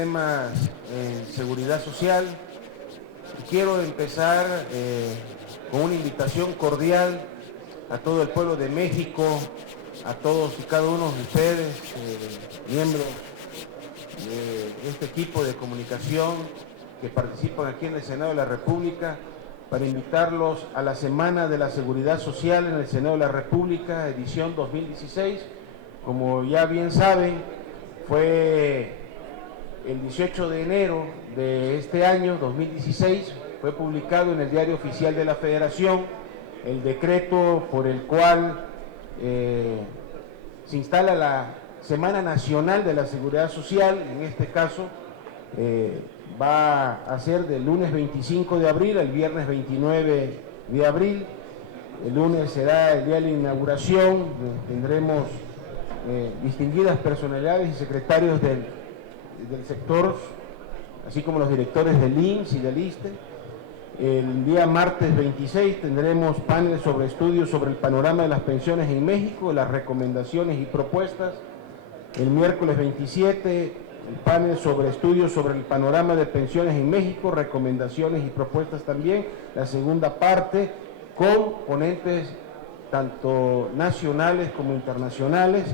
Temas en seguridad social. Quiero empezar con una invitación cordial a todo el pueblo de México, a todos y cada uno de ustedes, miembros de este equipo de comunicación que participan aquí en el Senado de la República, para invitarlos a la Semana de la Seguridad Social en el Senado de la República, edición 2016. Como ya bien saben, fue el 18 de enero de este año, 2016, fue publicado en el Diario Oficial de la Federación el decreto por el cual se instala la Semana Nacional de la Seguridad Social. En este caso va a ser del lunes 25 de abril al viernes 29 de abril. El lunes será el día de la inauguración, tendremos distinguidas personalidades y secretarios del sector, así como los directores del IMSS y del ISSSTE. El día martes 26 tendremos paneles sobre estudios sobre el panorama de las pensiones en México, las recomendaciones y propuestas. El miércoles 27, el panel sobre estudios sobre el panorama de pensiones en México, recomendaciones y propuestas también, la segunda parte, con ponentes tanto nacionales como internacionales.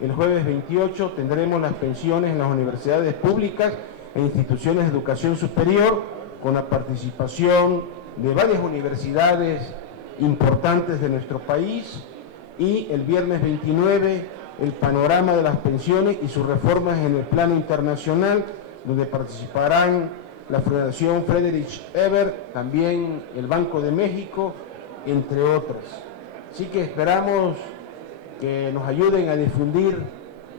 El jueves 28 tendremos las pensiones en las universidades públicas e instituciones de educación superior, con la participación de varias universidades importantes de nuestro país. Y el viernes 29, el panorama de las pensiones y sus reformas en el plano internacional, donde participarán la Fundación Friedrich Ebert, también el Banco de México, entre otras. Así que esperamos que nos ayuden a difundir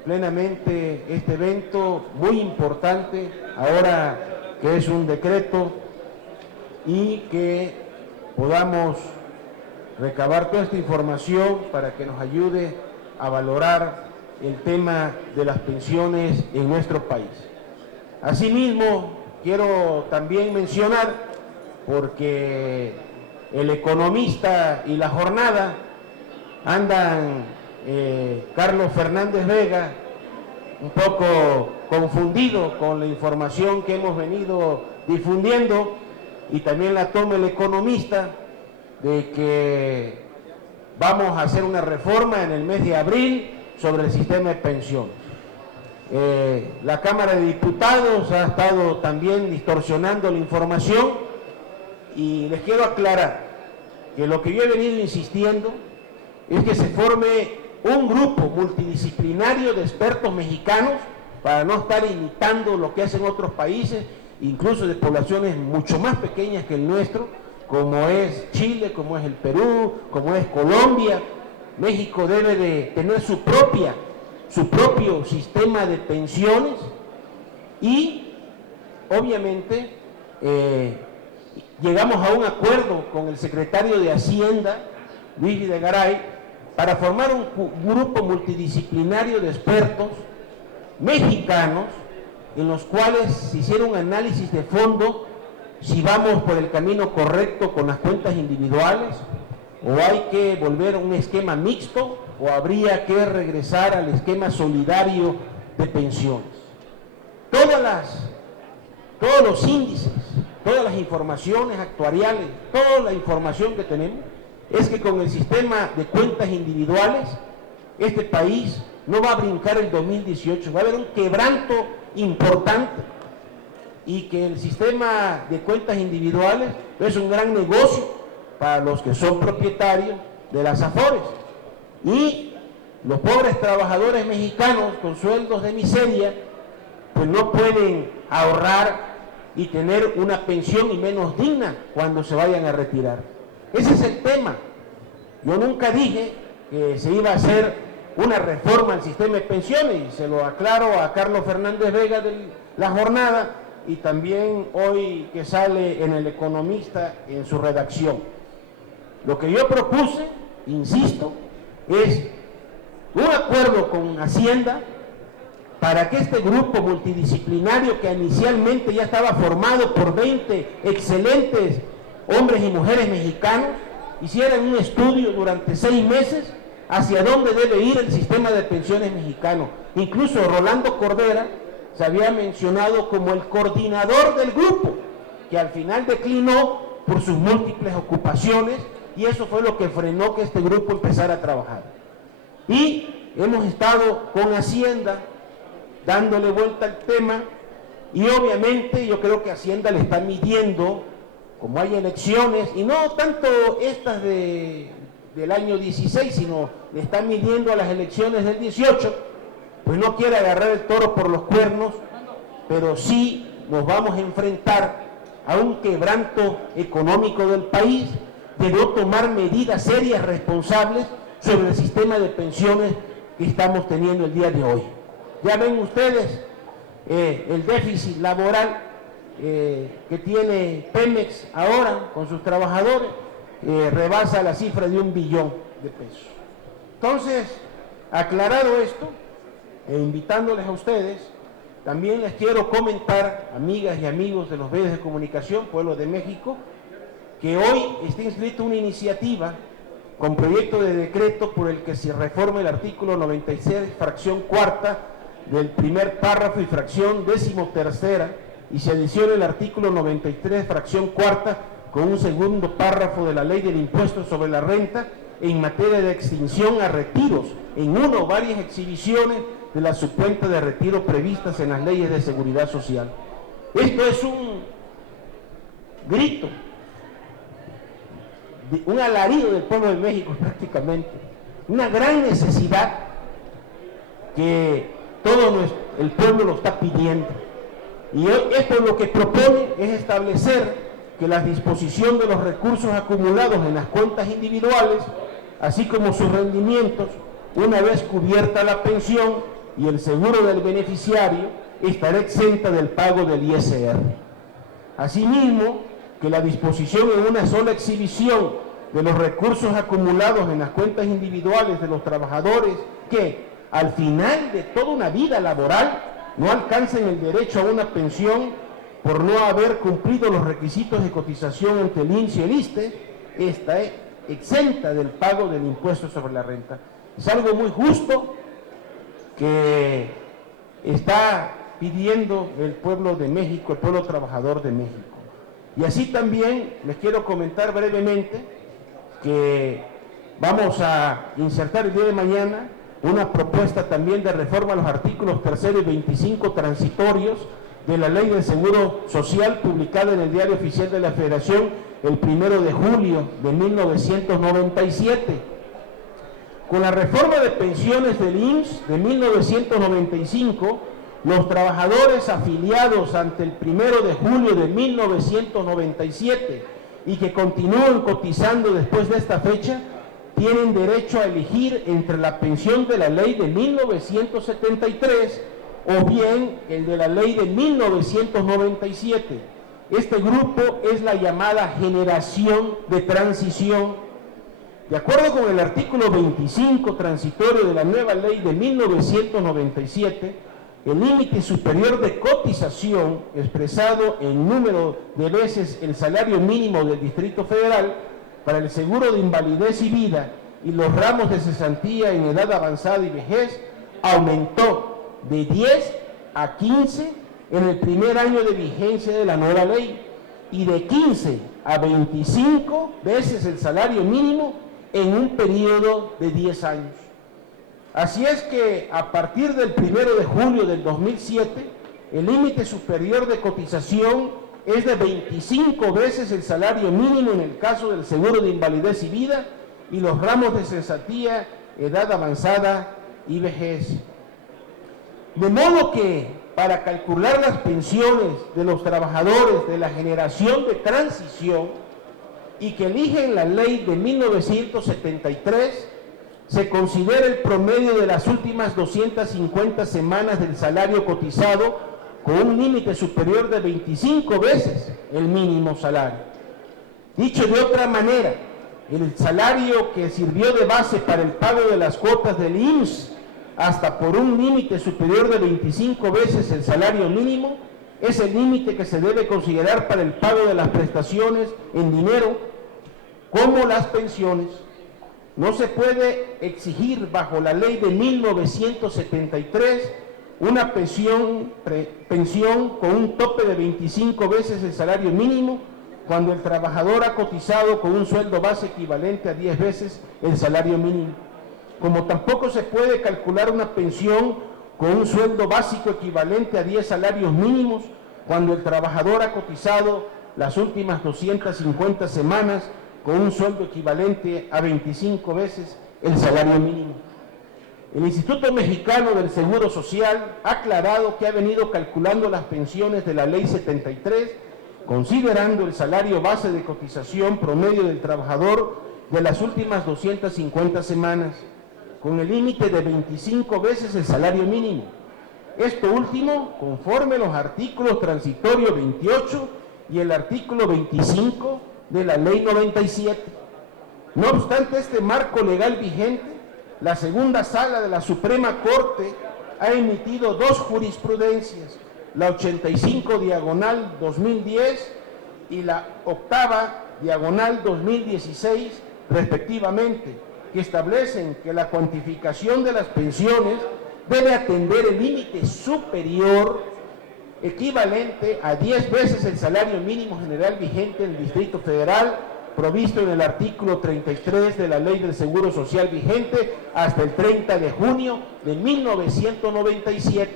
plenamente este evento muy importante, ahora que es un decreto, y que podamos recabar toda esta información para que nos ayude a valorar el tema de las pensiones en nuestro país. Asimismo, quiero también mencionar, porque El Economista y La Jornada andan Carlos Fernández Vega un poco confundido con la información que hemos venido difundiendo, y también la toma El Economista, de que vamos a hacer una reforma en el mes de abril sobre el sistema de pensiones. La Cámara de Diputados ha estado también distorsionando la información, y les quiero aclarar que lo que yo he venido insistiendo es que se forme un grupo multidisciplinario de expertos mexicanos, para no estar imitando lo que hacen otros países, incluso de poblaciones mucho más pequeñas que el nuestro, como es Chile, como es el Perú, como es Colombia. México debe de tener su propio sistema de pensiones, y obviamente llegamos a un acuerdo con el secretario de Hacienda, Luis Videgaray, para formar un grupo multidisciplinario de expertos mexicanos, en los cuales se hiciera un análisis de fondo si vamos por el camino correcto con las cuentas individuales, o hay que volver a un esquema mixto, o habría que regresar al esquema solidario de pensiones. Todos los índices, todas las informaciones actuariales, toda la información que tenemos, es que con el sistema de cuentas individuales, este país no va a brincar el 2018, va a haber un quebranto importante, y que el sistema de cuentas individuales es un gran negocio para los que son propietarios de las AFORES, y los pobres trabajadores mexicanos con sueldos de miseria pues no pueden ahorrar y tener una pensión, y menos digna, cuando se vayan a retirar. Ese es el tema. Yo nunca dije que se iba a hacer una reforma al sistema de pensiones, y se lo aclaro a Carlos Fernández Vega de La Jornada, y también hoy que sale en El Economista en su redacción. Lo que yo propuse, insisto, es un acuerdo con Hacienda para que este grupo multidisciplinario, que inicialmente ya estaba formado por 20 excelentes hombres y mujeres mexicanos, hicieran un estudio durante 6 meses hacia dónde debe ir el sistema de pensiones mexicano. Incluso Rolando Cordera, se había mencionado como el coordinador del grupo, que al final declinó por sus múltiples ocupaciones, y eso fue lo que frenó que este grupo empezara a trabajar. Y hemos estado con Hacienda dándole vuelta al tema, y obviamente yo creo que Hacienda le está midiendo, como hay elecciones, y no tanto estas del año 16, sino le está midiendo a las elecciones del 18, pues no quiere agarrar el toro por los cuernos, pero sí nos vamos a enfrentar a un quebranto económico del país, de no tomar medidas serias, responsables, sobre el sistema de pensiones que estamos teniendo el día de hoy. Ya ven ustedes el déficit laboral que tiene Pemex ahora con sus trabajadores, rebasa la cifra de 1 billón de pesos. Entonces, aclarado esto, e invitándoles a ustedes, también les quiero comentar, amigas y amigos de los medios de comunicación, pueblo de México, que hoy está inscrita una iniciativa con proyecto de decreto por el que se reforma el artículo 96, fracción cuarta, del primer párrafo y fracción 13ª, y se adiciona el artículo 93, fracción cuarta, con un segundo párrafo de la Ley del Impuesto sobre la Renta en materia de extinción a retiros en una o varias exhibiciones de la subcuenta de retiro previstas en las leyes de seguridad social. Esto es un grito, un alarido del pueblo de México prácticamente, una gran necesidad que todo el pueblo lo está pidiendo. Y esto lo que propone es establecer que la disposición de los recursos acumulados en las cuentas individuales, así como sus rendimientos, una vez cubierta la pensión y el seguro del beneficiario, estará exenta del pago del ISR. Asimismo, que la disposición en una sola exhibición de los recursos acumulados en las cuentas individuales de los trabajadores que, al final de toda una vida laboral, no alcancen el derecho a una pensión por no haber cumplido los requisitos de cotización ante el IMSS y el ISSSTE, está exenta del pago del impuesto sobre la renta. Es algo muy justo que está pidiendo el pueblo de México, el pueblo trabajador de México. Y así también les quiero comentar brevemente que vamos a insertar el día de mañana una propuesta también de reforma a los artículos 3 y 25 transitorios de la Ley del Seguro Social, publicada en el Diario Oficial de la Federación el 1 de julio de 1997. Con la reforma de pensiones del IMSS de 1995, los trabajadores afiliados ante el 1 de julio de 1997 y que continúan cotizando después de esta fecha, tienen derecho a elegir entre la pensión de la ley de 1973 o bien el de la ley de 1997. Este grupo es la llamada generación de transición. De acuerdo con el artículo 25 transitorio de la nueva ley de 1997, el límite superior de cotización, expresado en número de veces el salario mínimo del Distrito Federal, para el seguro de invalidez y vida y los ramos de cesantía en edad avanzada y vejez, aumentó de 10 a 15 en el primer año de vigencia de la nueva ley y de 15 a 25 veces el salario mínimo en un periodo de 10 años. Así es que a partir del 1 de julio del 2007, el límite superior de cotización es de 25 veces el salario mínimo en el caso del seguro de invalidez y vida y los ramos de cesantía, edad avanzada y vejez. De modo que para calcular las pensiones de los trabajadores de la generación de transición y que eligen la ley de 1973, se considera el promedio de las últimas 250 semanas del salario cotizado con un límite superior de 25 veces el mínimo salario. Dicho de otra manera, el salario que sirvió de base para el pago de las cuotas del IMSS hasta por un límite superior de 25 veces el salario mínimo es el límite que se debe considerar para el pago de las prestaciones en dinero, como las pensiones. No se puede exigir bajo la ley de 1973 una pensión con un tope de 25 veces el salario mínimo cuando el trabajador ha cotizado con un sueldo base equivalente a 10 veces el salario mínimo. Como tampoco se puede calcular una pensión con un sueldo básico equivalente a 10 salarios mínimos cuando el trabajador ha cotizado las últimas 250 semanas con un sueldo equivalente a 25 veces el salario mínimo. El Instituto Mexicano del Seguro Social ha aclarado que ha venido calculando las pensiones de la Ley 73, considerando el salario base de cotización promedio del trabajador de las últimas 250 semanas, con el límite de 25 veces el salario mínimo. Esto último, conforme los artículos transitorios 28 y el artículo 25 de la Ley 97. No obstante este marco legal vigente, la segunda sala de la Suprema Corte ha emitido dos jurisprudencias, la 85/2010 y la octava /2016, respectivamente, que establecen que la cuantificación de las pensiones debe atender el límite superior equivalente a 10 veces el salario mínimo general vigente en el Distrito Federal, provisto en el artículo 33 de la Ley del Seguro Social vigente hasta el 30 de junio de 1997.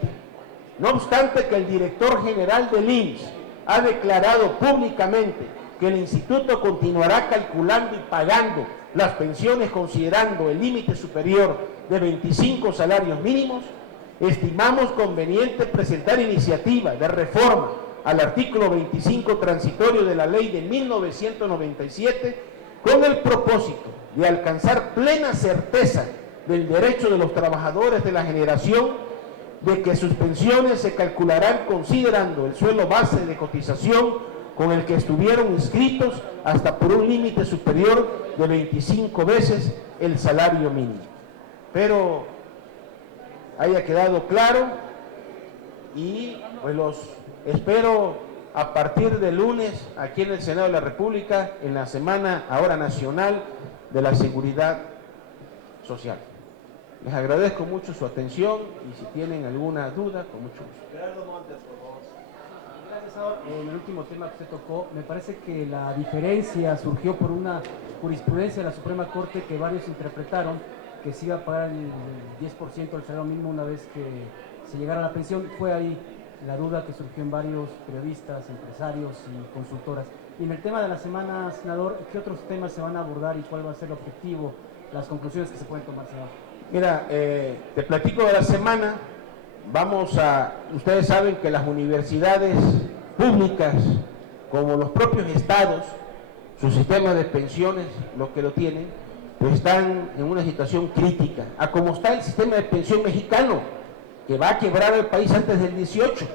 No obstante que el director general del IMSS ha declarado públicamente que el instituto continuará calculando y pagando las pensiones considerando el límite superior de 25 salarios mínimos, estimamos conveniente presentar iniciativa de reforma al artículo 25 transitorio de la Ley de 1997 con el propósito de alcanzar plena certeza del derecho de los trabajadores de la generación de que sus pensiones se calcularán considerando el sueldo base de cotización con el que estuvieron inscritos hasta por un límite superior de 25 veces el salario mínimo. Pero haya quedado claro y pues los espero a partir del lunes aquí en el Senado de la República en la Semana ahora Nacional de la Seguridad Social. Les agradezco mucho su atención y si tienen alguna duda, con mucho gusto. Gerardo Montes, por favor. Gracias, senador. En el último tema que usted tocó, me parece que la diferencia surgió por una jurisprudencia de la Suprema Corte que varios interpretaron que se iba a pagar el 10% del salario mínimo una vez que se llegara a la pensión. Fue ahí la duda que surgió en varios periodistas, empresarios y consultoras. Y en el tema de la semana, senador, ¿qué otros temas se van a abordar y cuál va a ser el objetivo, las conclusiones que se pueden tomar, senador? Mira, te platico de la semana. Ustedes saben que las universidades públicas, como los propios estados, sus sistemas de pensiones, los que lo tienen, pues están en una situación crítica, a como está el sistema de pensión mexicano, que va a quebrar el país antes del 18,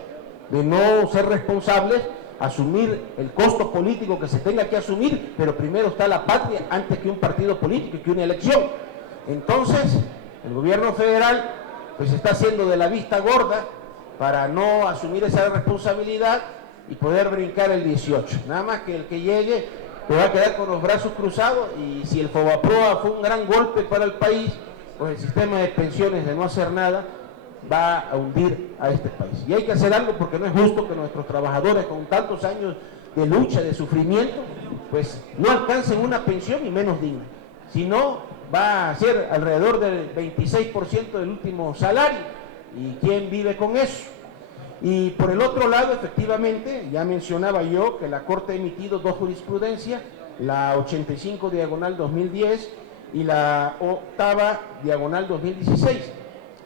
de no ser responsables, asumir el costo político que se tenga que asumir, pero primero está la patria antes que un partido político y que una elección. Entonces, el gobierno federal pues está haciendo de la vista gorda para no asumir esa responsabilidad y poder brincar el 18. Nada más que el que llegue pues va a quedar con los brazos cruzados y si el Fobaproa fue un gran golpe para el país, pues el sistema de pensiones de no hacer nada va a hundir a este país. Y hay que hacer algo porque no es justo que nuestros trabajadores con tantos años de lucha, de sufrimiento, pues no alcancen una pensión y menos digna. Si no, va a ser alrededor del 26% del último salario. ¿Y quién vive con eso? Y por el otro lado, efectivamente, ya mencionaba yo que la Corte ha emitido dos jurisprudencias, la 85/2010 y la octava /2016.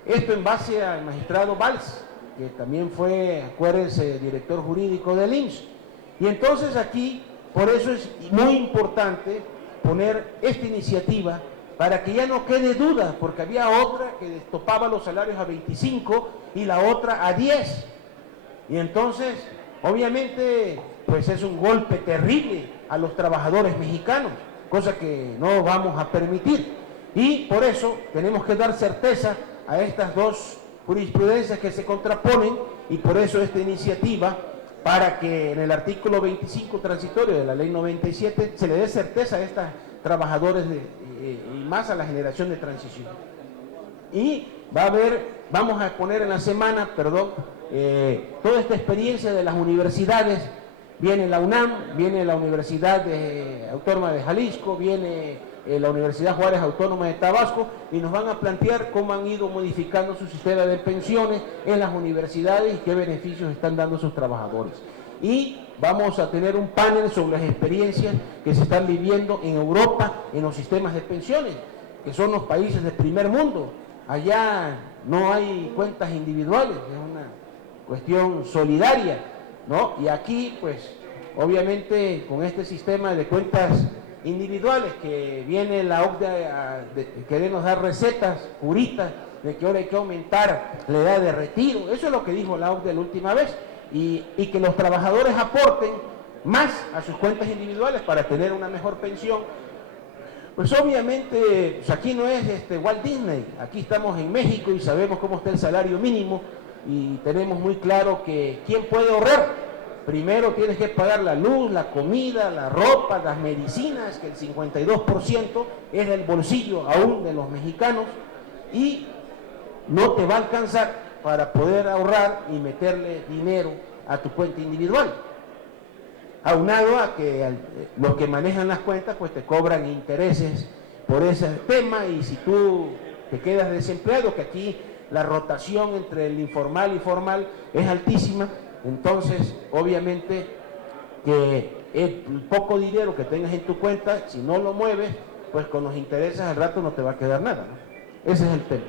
Esto en base al magistrado Valls, que también fue, acuérdense, director jurídico del IMSS. Y entonces aquí, por eso es muy importante poner esta iniciativa para que ya no quede duda, porque había otra que topaba los salarios a 25 y la otra a 10. Y entonces, obviamente, pues es un golpe terrible a los trabajadores mexicanos, cosa que no vamos a permitir. Y por eso tenemos que dar certeza a estas dos jurisprudencias que se contraponen y por eso esta iniciativa para que en el artículo 25 transitorio de la Ley 97 se le dé certeza a estos trabajadores y más a la generación de transición. Y va a haber vamos a poner en la semana, toda esta experiencia de las universidades. Viene la UNAM, viene la Universidad Autónoma de Jalisco, viene la Universidad Juárez Autónoma de Tabasco, y nos van a plantear cómo han ido modificando su sistema de pensiones en las universidades y qué beneficios están dando a sus trabajadores. Y vamos a tener un panel sobre las experiencias que se están viviendo en Europa en los sistemas de pensiones, que son los países del primer mundo. Allá no hay cuentas individuales, es una cuestión solidaria, ¿no? Y aquí, pues, obviamente, con este sistema de cuentas individuales que viene la OCDE a querernos dar recetas puritas de que ahora hay que aumentar la edad de retiro. Eso es lo que dijo la OCDE la última vez, y que los trabajadores aporten más a sus cuentas individuales para tener una mejor pensión. Pues obviamente, pues aquí no es Walt Disney, aquí estamos en México y sabemos cómo está el salario mínimo, y tenemos muy claro que quién puede ahorrar. Primero tienes que pagar la luz, la comida, la ropa, las medicinas, que el 52% es del bolsillo aún de los mexicanos, y no te va a alcanzar para poder ahorrar y meterle dinero a tu cuenta individual. Aunado a que los que manejan las cuentas pues te cobran intereses por ese tema, y si tú te quedas desempleado, que aquí la rotación entre el informal y formal es altísima, entonces obviamente que el poco dinero que tengas en tu cuenta, si no lo mueves, pues con los intereses al rato no te va a quedar nada, ¿no? Ese es el tema.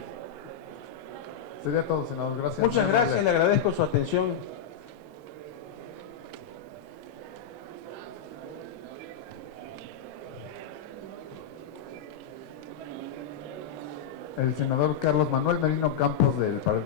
Sería todo, senador. Gracias. Muchas gracias, le agradezco su atención. El senador Carlos Manuel Merino Campos del Partido